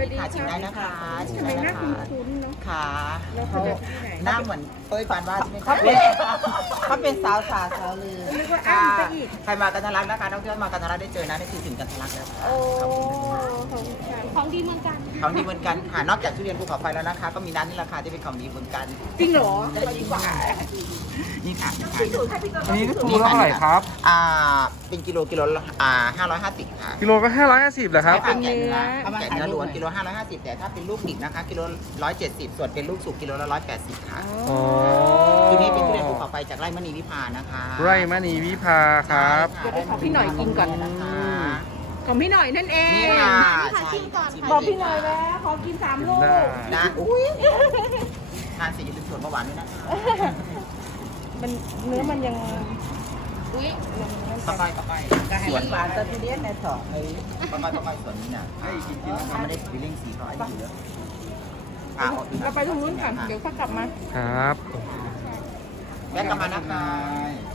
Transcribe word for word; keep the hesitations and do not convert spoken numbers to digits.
ดีค่ะชิมได้นะคะชิมทำไมได้หน้านะคุคะ้นๆเนาะค่ะแล้วเขาจะที่ไหนหน้าเหมือนเป้ยปานวาดใช่ไหมคะเขาเป็นเขาเป็นสาวสาวสาวลือนึกว่าอ้ำซะอีกใครมากันทะลักนะคะท่องเที่ยวมากันทะลักได้เจอนะได้คือถึงกันทะลักแล้วค่ะโอ้ของฉันของดีเมืองกันของดีเหมือนกันค่ะนอกจากทุเรียนภูเขาไฟแล้วนะคะ ก็มีร้านนี้ราคาที่เป็นของดีเหมือนกันจริงเหรอได้ดีกว่านี่ค่ะนี่ค่ะอันนี้กิโลเท่าไหร่ครับอ่าเป็นกิโลกิโลละอ่าห้าร้อยห้าสิบค่ะกิโลก็ห้าร้อยห้าสิบเหรอครับใช่ค่ะแกะเนื้อแกะเนื้อล้วนกิโลห้าร้อยห้าสิบแต่ถ้าเป็นลูกดิบนะคะกิโลร้อยเจ็ดสิบส่วนเป็นลูกสุกกิโลละร้อยแปดสิบค่ะอ๋อทีนี้เป็นทุเรียนภูเขาไฟจากไร่มณีวิภานะคะไร่มณีวิภาครับใช่ค่ะเดี๋ยวขอพี่หน่อยกินก่อนนะคะของพี่หน่อยนั่นเองนี่ค่ะค่ะชิมก่อนค่ะบอกพี่หน่อยแล้วขอกินสามลูกได้นะอุ้ยทานเสร็จอย่าลืมส่วนเบาหวานด้วยนะคะมันเนื้อมันยังอุ้ยปะก้อยปะก้อยสวนหวานตะทุเรียนในสองไอ้ปะก้อยปะก้อยสวนนี้น่ะให้กินกินมันไม่ได้ฟิลลิ่งสีเขาไอ้นี่เยอะอ่ะอดเราไปตรงนู้นก่อนเดี๋ยวเขากลับมาครับแวะกลับมานะคะ